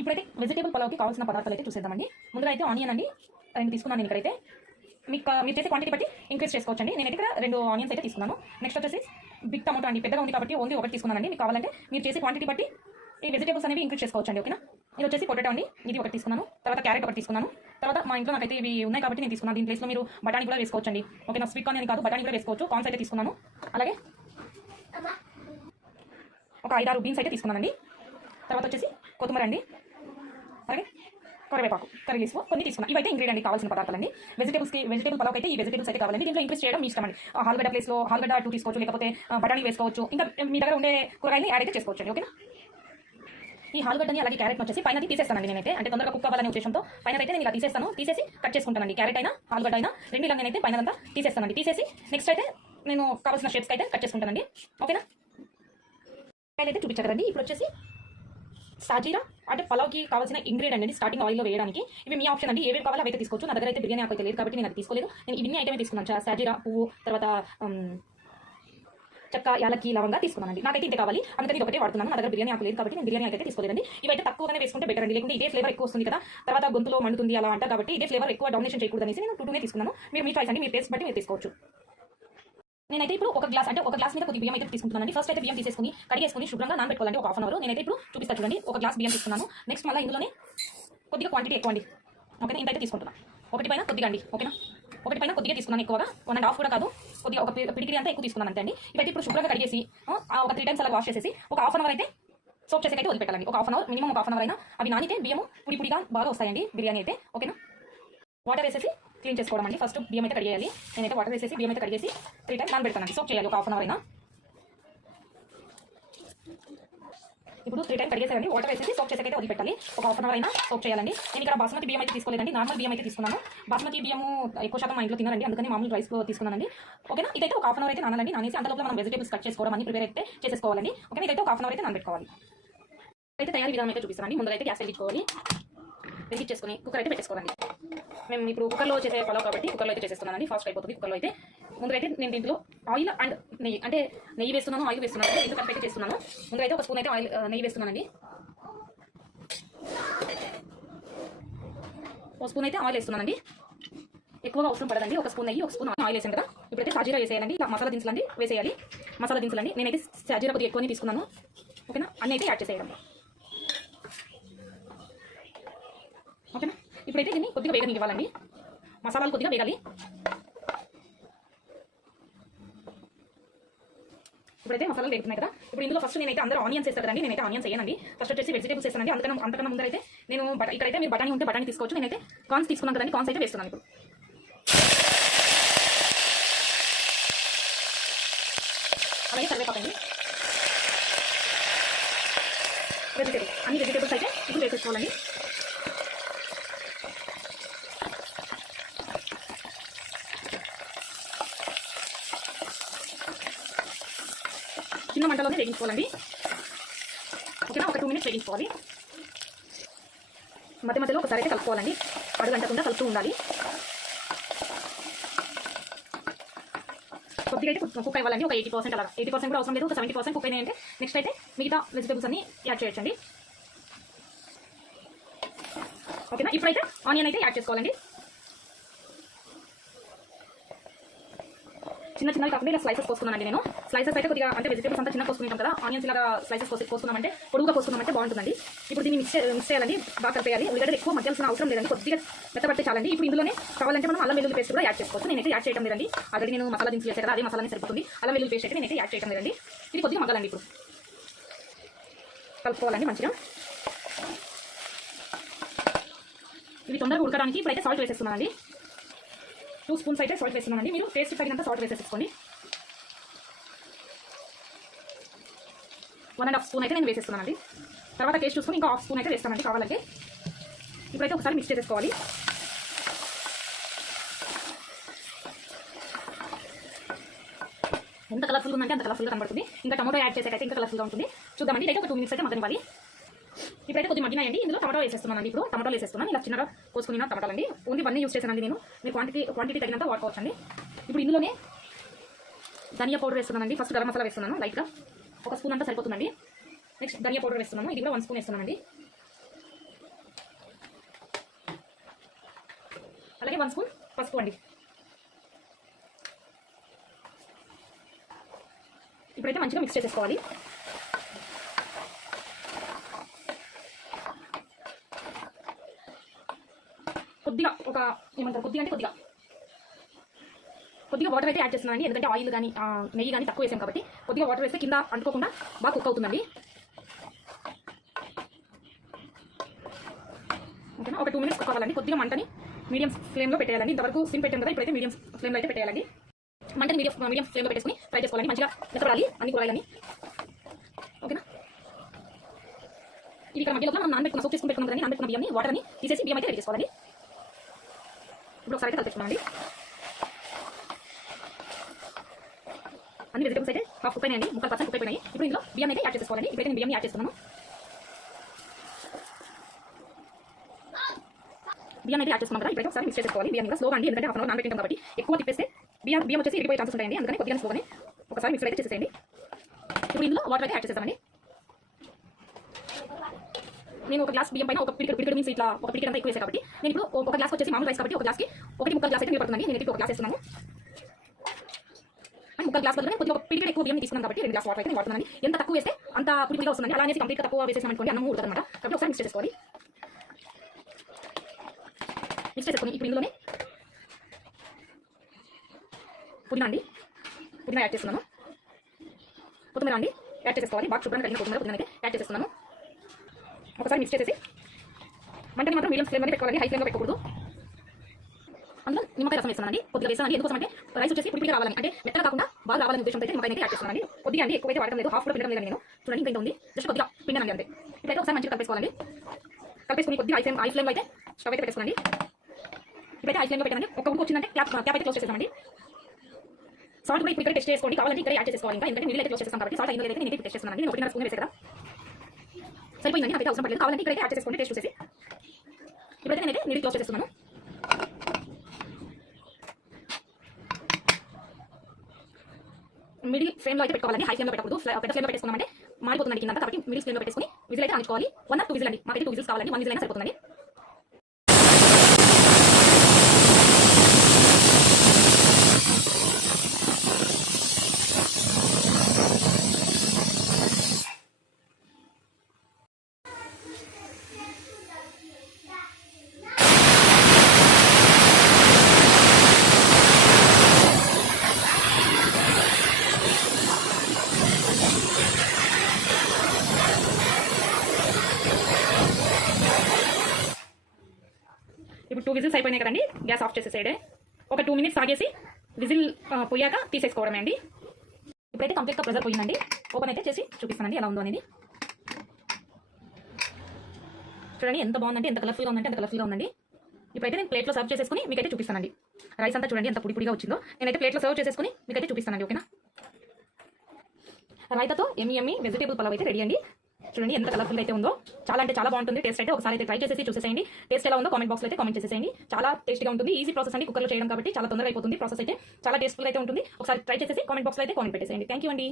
ఇప్పుడైతే వెజిటేబుల్ పలావ్కి కావాల్సిన పదార్థాలు అయితే చూసేద్దామండి. ముందుగా అయితే ఆనియన్ అండి 2 తీసుకున్నాను. నేను ఇక్కడైతే మీరు చేసే క్వాంటిటీ బట్టి ఇంక్రీజ్ చేసుకోవచ్చండి. నేనైతే ఇక్కడ 2 ఆనియన్స్ అయితే తీసుకున్నాను. నెక్స్ట్ వచ్చేసి బిగ్ టమాటో అండి, పెద్దగా ఉంది కాబట్టి ఓన్లీ 1 తీసుకున్నానండి. మీకు కావాలంటే మీరు చేసే క్వాంటిటీ బట్టి ఈ వెజిటేబుల్స్ అనేవి ఇంక్రీజ్ చేసుకోవచ్చండి. ఓకేనా. ఇది వచ్చేసి పొటాటో అండి, ఇది 1 తీసుకున్నాను. తర్వాత క్యారెట్ 1 తీసుకున్నాను. తర్వాత మా ఇంట్లో నాకైతే ఇవి ఉన్నాయి కాబట్టి నేను తీసుకున్నాను. దీని ప్లేస్లో మీరు బఠానీ కూడా వేసుకోవచ్చండి. ఓకేనా. స్వీట్ కార్న్ అని కాదు, బఠానీ కూడా వేసుకోవచ్చు. కార్న్స్ అయితే తీసుకున్నాను. అలాగే ఒక 5-6 బీన్స్ అయితే తీసుకున్నానండి. తర్వాత వచ్చేసి కొత్తిమీర అండి, అలాగే కరివేపాకు, కర్రీ లీవ్స్ కొన్ని తీసుకున్నాను. ఇవైతే ఇంగ్రీడియంట్ కావాల్సిన పదార్థాలండి. వెజిటేబుల్ పలావ్ అయితే ఈ వెజిటేబుల్స్ అయితే కావాలండి. దీంట్లో ఇంక్రీజ్ చేయడం మీ ఇష్టం అండి. ఆలుగడ్డ ప్లేస్లో ఆలుగడ్డ 2 తీసుకోవచ్చు, లేకపోతే బఠానీ వేసుకోవచ్చు. ఇంకా మీ దగ్గర ఉండే కూరగాయలు యాడ్ అయితే చేసుకోవచ్చు అండి. ఓకేనా. ఈ ఆలుగడ్డని అలాగే క్యారెట్ వచ్చేసి పైన తీసేస్తానండి నేనైతే, అంటే తొందరగా కుక్ అవ్వాలనే ఉద్దేశంతో పైన అయితే నేను ఇలా తీసేసి కట్ చేసుకుంటానండి. క్యారెట్ అయినా ఆలుగడ్డ అయినా రెండు ఇలా నేనైతే పైన అంతా తీసేస్తానండి. తీసేసి నెక్స్ట్ అయితే నేను కావాల్సిన షేప్స్కి అయితే కట్ చేసుకుంటానండి. ఓకేనా. అయితే చూపించారు కదండి. ఇప్పుడు వచ్చేసి సాజీరా అంటే పలావ్కి కావాల్సిన ఇంగ్రీడియంట్ అండి. స్టార్టింగ్ ఆయిల్లో వేయడానికి ఇవి మీ ఆప్షన్ అండి. ఏవేవి కావాలో అవైతే తీసుకోవచ్చు. నా దగ్గర అయితే బిర్యానీ ఆకు అయితే లేదు కాబట్టి నేను అది తీసుకోలేదు. నేను ఇవన్నీ ఐటమే తీసుకున్నాను. సాజీరా పువ్వు, తర్వాత చెక్క, యాలకి, లవంగా తీసుకున్నానండి. నాకైతే ఇంతే కావాలి, అందుకని ఇది ఒకటే వాడుతున్నాను. నా దగ్గర బిర్యానీ ఆకు లేదు కాబట్టి నేను బిర్యానీ అయితే తీసుకోలేదండి. ఇవైతే తక్కువగానే వేసుకుంటే బెటర్ అండి. లేకుంటే ఇదే ఫ్లేవర్ ఎక్కువ వస్తుంది కదా, తర్వాత గొంతులో మండుతుంది అలా అంటారు కాబట్టి ఇదే ఫ్లేవర్ ఎక్కువ డామినేషన్ చేయకూడదు అనేసి నేను 2 తీసుకున్నాను. మీరు మీ చాయిస్ అండి, మీ టేస్ట్ బట్టి మీరు తీసుకోవచ్చు. నేనైతే ఇప్పుడు ఒక గ్లాస్ మీద కొద్ది బియ్యం అయితే తీసుకుంటున్నానండి. ఫస్ట్ అయితే బియ్యం తీసేసుకుని కడిగేసుకుని శుభ్రంగా నానబెట్టుకోవాలండి ఒక 1/2 అవర్. నేనైతే ఇప్పుడు చూపిస్తా చూడండి. ఒక గ్లాస్ బియ్యం తీసుకున్నాను. నెక్స్ట్ మళ్ళీ ఇందులోనే కొద్దిగా క్వాంటిటీ ఎక్కువ అండి. ఓకేనా. ఇంతైతే తీసుకుంటున్నాను. ఒకటి పైన కొద్దిగా అండి. ఓకేనా. ఒకటి పైన కొద్దిగా తీసుకున్నాను, ఎక్కువగా 1.5 కూడా కాదు, కొద్దిగా ఒక పిడికిడి అంతా ఎక్కువ తీసుకున్నాను అంతే అండి. ఇవైతే ఇప్పుడు శుభ్రంగా కడిగేసి ఒక 3 టైమ్స్ అలా వాష్ చేసేసి ఒక 1/2 అవర్ అయితే సోప్ చేసేకైతే వదిలిపెట్టాలండి. ఒక 1/2 అవర్, మినిమం ఒక 1/2 అవర్ అయినా అవి నానితే బియ్యము పుడిగా బాగా వస్తాయండి బిర్యానీ అయితే. ఓకేనా. వాటర్ వేసేసి క్లీన్ చేసుకోవడం అండి. ఫస్ట్ బియ్యం అయితే కడిగేయాలి. నేనైతే వాటర్ వేసేసి బియ్యం అయితే కడిగేసి 3 టైమ్స్ నానబెడతానండి. సోప్ చేయాలి ఒక 1/2 అవర్ అయినా. ఇప్పుడు 3 టైమ్స్ కడిగేసారండి. వాటర్ వేసేసి సోప్ చేసేకైతే వదిలిపెట్టాలి. ఒక 1/2 అవర్ అయినా సోప్ చేయాలండి. నేను ఇక్కడ బాస్మతి బియ్యం అయితే తీసుకోలేదండి, నార్మల్ బియ్యం అయితే తీసుకున్నాను. బాస్మతి బియ్యము ఎక్కువ శాతం మా ఇంట్లో తినాలండి, అందుకని మామూలు రైస్ తీసుకున్నానండి. ఓకేనా. ఇదైతే ఒక 1/2 అవర్ అయితే నానాలండి. నానేసి అంతలోపల మనం వెజిటేబుల్స్ కట్ చేసుకోవడం అని ప్రిపేర్ అయితే చేసేసుకోవాలండి. ఓకే. ఇదైతే ఒక 1/2 అవర్ అయితే నానబెట్టుకోవాలి. అయితే తయారీ విధానం అయితే చూపిస్తానండి. ముందుగా అయితే గ్యాస్ వెలిగించుకోవాలి. వెలిగించేసుకుని కుక్కర్ అయితే పెట్టేసుకోవాలండి. మేము ఇప్పుడు కుక్కర్లో చేసే పలావ్ కాబట్టి కుక్కర్లో అయితే చేసేస్తున్నానండి. ఫాస్ట్ అయిపోతుంది కుక్కర్లో అయితే. ముందుగా అయితే నేను దీంట్లో ఆయిల్ అండ్ నెయ్యి, అంటే నెయ్యి వేస్తున్నాను, ఆయిల్ వేస్తున్నాను, రెండు కలిపి అయితే చేస్తున్నాను. ముందుగా అయితే ఒక స్పూన్ అయితే నెయ్యి వేస్తున్నానండి. ఒక స్పూన్ అయితే ఆయిల్ వేస్తున్నానండి. ఎక్కువగా అవసరం పడదండి. ఒక స్పూన్ నెయ్యి, ఒక స్పూన్ ఆయిల్ వేసాను కదా. ఇప్పుడైతే సాజీరా వేసేయాలండి. ఇలా మసాలా దినుసులండి వేసేయాలి. మసాలా దినుసులండి నేనైతే సాజీరా కొద్దిగా ఎక్కువనే తీసుకున్నాను. ఓకేనా. అన్నీ అయితే యాడ్ చేసేయడం. ఓకేనా. ఇప్పుడైతే దీన్ని కొద్దిగా వేగనివ్వాలండి. మసాలాలు కొద్దిగా వేగాలి. ఇప్పుడైతే మసాలాలు వేగుతున్నాయి కదా. ఇప్పుడు ఇందులో ఫస్ట్ నేనైతే అందరూ ఆనియన్స్ వేస్తారు కదండి, నేనైతే ఆనియన్స్ వేయనండి. ఫస్ట్ వచ్చేసి వెజిటేబుల్స్ వేస్తానండి. అంతకన్నా ముందర అయితే నేను ఇక్కడైతే మీరు బఠానీ ఉంటే బఠానీ తీసుకోవచ్చు. నేనైతే కార్న్స్ తీసుకున్నాను కదండి, కార్న్స్ అయితే వేస్తున్నాను. ఇప్పుడు అలాగే కరివేపాకండి, అన్ని వెజిటేబుల్స్ అయితే ఇప్పుడు వేసేసుకోవాలండి. చిన్న మంటలోనే వేగించుకోవాలండి. ఓకేనా. ఒక 2 మినిట్స్ వేగించుకోవాలి. మధ్య మధ్యలో ఒకసారి అయితే కలుపుకోవాలండి. అడుగంటకుండా కలుపుతూ ఉండాలి. కొద్దిగా అయితే కుక్ అవ్వాలండి. ఒక 80% అలాగా. 80% కూడా అవసరం లేదు, ఒక 70% కుక్ అయినాయి అంటే నెక్స్ట్ అయితే మిగతా వెజిటేబుల్స్ అన్ని యాడ్ చేయొచ్చండి. ఓకేనా. ఇప్పుడైతే ఆనియన్ అయితే యాడ్ చేసుకోవాలండి. చిన్నవి కాకుండా ఇలా స్లైసెస్ కోసుకున్నానండి నేను. స్లైసెస్ అయితే కొద్దిగా, అంటే వెజిటేబుల్స్ అంతా చిన్న కోసుకుంటాం కదా, ఆనియన్స్ ఇలా స్లైసెస్ కోసుకున్నామంటే పొడుగుగా కోసుకున్నామంటే బాగుంటుందండి. ఇప్పుడు దీన్ని మిక్స్ చేయాలండి, బాగా కలిపేయాలి. ఉల్లిగడ్డ ఎక్కువ మధ్యాల్సిన అవసరం లేదండి, కొద్దిగా మెత్తపడితే చాలండి. ఇప్పుడు ఇందులోనే కావాలంటే మనం అల్లం వెల్లుల్లి పేస్ట్ కూడా యాడ్ చేసుకోవచ్చు. నేనైతే యాడ్ చేయడం లేదండి. ఆల్రెడీ నేను మసాలా దినుసులు చేసే కదా, అదే మసాలానే సరిపోతుంది. అల్లం వెల్లుల్లి పేస్ట్ అయితే నేనైతే యాడ్ చేయడం లేదండి. ఇది కొద్దిగా మగ్గాలండి. ఇప్పుడు కలుపుకోవాలండి మంచిగా. ఇవి తొందరగా ఉడకడానికి ఇప్పుడైతే సాల్ట్ వేసేస్తున్నానండి. 2 స్పూన్స్ అయితే సాల్ట్ వేస్తున్నానండి. మీరు టేస్ట్ తగినంత సాల్ట్ వేసేసుకోండి. 1.5 స్పూన్ అయితే నేను వేసేస్తున్నానండి. తర్వాత టేస్ట్ చూసుకుని ఇంకా 1/2 స్పూన్ అయితే వేస్తానండి కావాలంటే. ఇప్పుడైతే ఒకసారి మిక్స్ చేసేసుకోవాలి. ఎంత కలర్ఫుల్గా ఉందంటే అంత కలర్ఫుల్గా కనబడుతుంది. ఇంకా టమాటో యాడ్ చేసేకైతే ఇంకా కలర్ఫుల్గా ఉంటుంది. చూద్దామండి. ఇదైతే ఒక 2 మినిట్స్ అయితే మగ్గనివ్వాలి. ఇప్పుడైతే కొద్దిగా మగ్గినాయండి. ఇందులో టమాటో వేసేస్తున్నానండి. ఇప్పుడు టమాటోలు వేసేస్తున్నాను. ఇలా చిన్నగా కోసుకున్న టమాటాలు అండి. ఓన్లీ 1 యూస్ చేశానండి నేను. మీ క్వాంటిటీ తగినంత వాడుకోవచ్చండి. ఇప్పుడు ఇందులోనే ధనియా పౌడర్ వేస్తున్నానండి. ఫస్ట్ గరం మసాలా వేస్తున్నాను లైట్గా, ఒక స్పూన్ అంతా సరిపోతుందండి. నెక్స్ట్ ధనియా పౌడర్ వేస్తున్నాను. ఇది కూడా 1 స్పూన్ వేస్తున్నానండి. 1 స్పూన్ పసుపు అండి. ఇప్పుడైతే మంచిగా మిక్స్ చేసేసుకోవాలి. కొద్దిగా కొద్దిగా వాటర్ అయితే యాడ్ చేస్తున్నానండి. ఎందుకంటే ఆయిల్ కానీ నెయ్యి కానీ తక్కువ వేసాం కాబట్టి కొద్దిగా వాటర్ వేస్తే కింద అంటుకోకుండా బాగా కుక్ అవుతుందండి. ఓకేనా, ఒక 2 minutes కుక్ అవ్వాలండి. కొద్దిగా మంటని మీడియం ఫ్లేమ్లో పెట్టేయాలండి. ఇంతవరకు సిమ్ పెట్టాం కదా, ఇప్పుడైతే మీడియం ఫ్లేమ్లో అయితే పెట్టేయాలండి. మంటని మీడియం ఫ్లేమ్లో పెట్టేసుకుని ఫ్రై చేసుకోవాలండి. మంచిగా మెత్తపడాలి అన్ని కూరగాయలని. ఓకేనా, ఇది ఇక్కడ మధ్యలో మనం నానబెట్టుకున్న సోప్ చేసుకుని పెట్టుకున్నాం కదండి. నానబెట్టుకున్న బియ్యాన్ని వాటర్ని తీసేసి బియ్యం అయితే రెడీ చేసుకోవాలండి. ఇప్పుడు ఒకసారి అయితే కలిపేసుకున్నామండి. అన్ని వెజిటబుల్స్ అయితే హాఫ్ కుక్ అయినాయండి, 30% కుక్ అయిపోయినాయి. ఇప్పుడు ఇందులో బియ్యం అయితే యాడ్ చేసుకోవాలండి. ఇప్పుడైతే నేను బియ్యం యాడ్ చేస్తున్నాను. బియ్యం అయితే యాడ్ చేసుకున్నాం కదా, ఇప్పుడైతే ఒకసారి మిక్స్ చేసుకోవాలి. బియ్యం కూడా స్లోగా అండి, ఎందుకంటే 1/2 అవర్ నానబెట్టాం కాబట్టి ఎక్కువ తిప్పేస్తే బియ్యం వచ్చేసి ఇరిగిపోయే ఛాన్సెస్ ఉంటాయండి. అందుకని కొద్దిగా స్లోగానే ఒకసారి మిక్స్ అయితే చేసేయండి. ఇప్పుడు ఇందులో వాటర్ అయితే యాడ్ చేసేస్తామండి. నేను ఒక గ్లాస్ బియ్యం పైన ఒక పిడికెడు మీన్స్ ఇట్లా ఒక పిడికెడు అంతా ఎక్కువ వేసాను కాబట్టి నేను ఇప్పుడు ఒక గ్లాస్ వచ్చేసి మామూలు రైస్ కాబట్టి ఒక గ్లాస్కి 1.25 గ్లాస్ అయితే నీళ్ళు పడుతుందండి. నేను ఒక గ్లాస్ వేస్తున్నాను. అండ్ 1 గ్లాస్ బదులు కొద్దిగా ఒక పిడికెడు ఎక్కువ బియ్యం తీసుకున్నాను కాబట్టి 2 గ్లాస్ వాటర్ అయితే నేను వాడుతున్నాను. ఎంత తక్కువ వేస్తే అంత పుడిగా వస్తుందండి. అలా అనేసి కంప్లీట్గా తక్కువ వేసేసామనుకోండి అన్నం ఉడకదు అనమాట. కాబట్టి ఒకసారి మిక్స్ చేసుకోవాలి. మిక్స్ చేసుకొని ఇప్పుడు ఇందులోనే పుదీనా యాడ్ చేస్తున్నాను. కొత్తిమీర అండి యాడ్ చేసేసుకోవాలి. బాగా శుభ్రంగా కడిగిన పుదీనా అయితే యాడ్ చేసేస్తున్నాను. ఒకసారి మిక్స్ చేసేసి మంటని మాత్రం మీడియం ఫ్లేమ్లో పెట్టుకోవాలి, హై ఫ్లేమ్లో పెట్టకూడదు. అందులో నిమ్మకాయ రసం వేస్తున్నానండి. కొద్దిగా వేస్తానండి. ఎందుకోసం అంటే రైస్ వచ్చేసి పుడిపిగా రావాలని, అంటే మెత్తగా కాకుండా బాగా రావాలని ఉద్దేశంతో అయితే నిమ్మకాయ అయితే యాడ్ చేస్తున్నానండి. కొద్దిగా అండి, ఎక్కువైతే వాడటం లేదు, హాఫ్ కూడా పిండడం లేదు నేను. చూడండి ఇంకా ఉంది, జస్ట్ కొద్దిగా పిండానండి అంతే. ఇప్పుడైతే ఒకసారి మంచిగా కలిపేసుకోవాలండి. కలిపేసుకుని కొద్దిగా హై ఫ్లేమ్లో అయితే స్టవ్ అయితే పెట్టేసుకోండి. ఇప్పుడైతే హై ఫ్లేమ్లో పెట్టానండి. ఒక ఉడికి వచ్చిందంటే క్యాప్ అయితే క్లోజ్ చేసేసామండి. సాల్ట్ కూడా ఇక్కడ టెస్ట్ చేసుకోండి, కావాలంటే ఇక్కడ యాడ్ చేసుకోవాలి. ఇంకా ఎందుకంటే మిడిల్ అయితే క్లోజ్ చేస్తాం కాబట్టి సాల్ట్ అయితే నేను టెస్ట్ చేస్తున్నాను. నేను 1.5 స్పూన్ వేసే కదా, సరిపోయిందండి. నాకైతే అవసరం పడలేదు. కావాలంటే ఇక్కడైతే యాడ్ చేసుకోండి టేస్ట్ చూసేసి. ఇప్పుడైతే నేనైతే నీళ్ళు క్లోజ్ చేస్తున్నాను. మిడిల్ ఫ్లేమ్లో అయితే పెట్టుకోవాలండి, హై ఫ్లేమ్లో పెట్టకూడదు. పెద్ద ఫ్లేమ్లో పెట్టేసుకున్నామంటే మాడిపోతుందండి కింద. కాబట్టి మిడిల్ ఫ్లేమ్లో పెట్టేసుకుని విజిల్ అయితే అనుకోవాలి. 1 or 2 విజిల్ అండి. మాకైతే 2 విజిల్స్ కావాలండి. 1 విజిల్ అయినా సరిపోతుందండి. ఇప్పుడు 2 విజిల్స్ అయిపోయినాయి కదండి, గ్యాస్ ఆఫ్ చేసేసేయడే. ఒక 2 minutes ఆగేసి విజిల్ పోయాక తీసేసుకోవడమే అండి. ఇప్పుడైతే కంప్లీట్గా ప్రెజర్ పోయిందండి. ఓపెన్ అయితే చేసి చూపిస్తానండి ఎలా ఉందో అనేది. చూడండి ఎంత బాగుందంటే, ఎంత కలర్ఫుల్గా ఉందంటే అంత కలర్ఫుల్గా ఉందండి. ఇప్పుడైతే నేను ప్లేట్లో సర్వ్ చేసేసుకుని మీకైతే చూపిస్తానండి. రైస్ అంతా చూడండి ఎంత పొడిగా వచ్చిందో. నేనైతే ప్లేట్లో సర్వ్ చేసేసుకుని మీకైతే చూపిస్తానండి. ఓకేనా, రైతాతో ఎమ్మి వెజిటేబుల్ పలావ్ అయితే రెడీ అండి. చూడండి ఎంత కలర్ఫుల్ అయితే ఉందో. చాలా అంటే చాలా బాగుంటుంది. టేస్ట్ అయితే ఒకసారి అయితే ట్రై చేసేసి చూసేసేయండి. టేస్ట్ ఎలా ఉందో కామెంట్ బాక్స్లో అయితే కామెంట్ చేసేసేయండి. చాలా టేస్టీగా ఉంటుంది. ఈజీ ప్రాసెస్ అండి, కుక్కర్లో చేయడం కాబట్టి చాలా తొందరగా అయిపోతుంది. ప్రాసెస్ అయితే చాలా టేస్ట్ఫుల్ అయితే ఉంటుంది. ఒకసారి ట్రై చేసేసి కామెంట్ బాక్స్లో అయితే కామెంట్ పెట్టేసేయండి. థ్యాంక్ యూ అండి.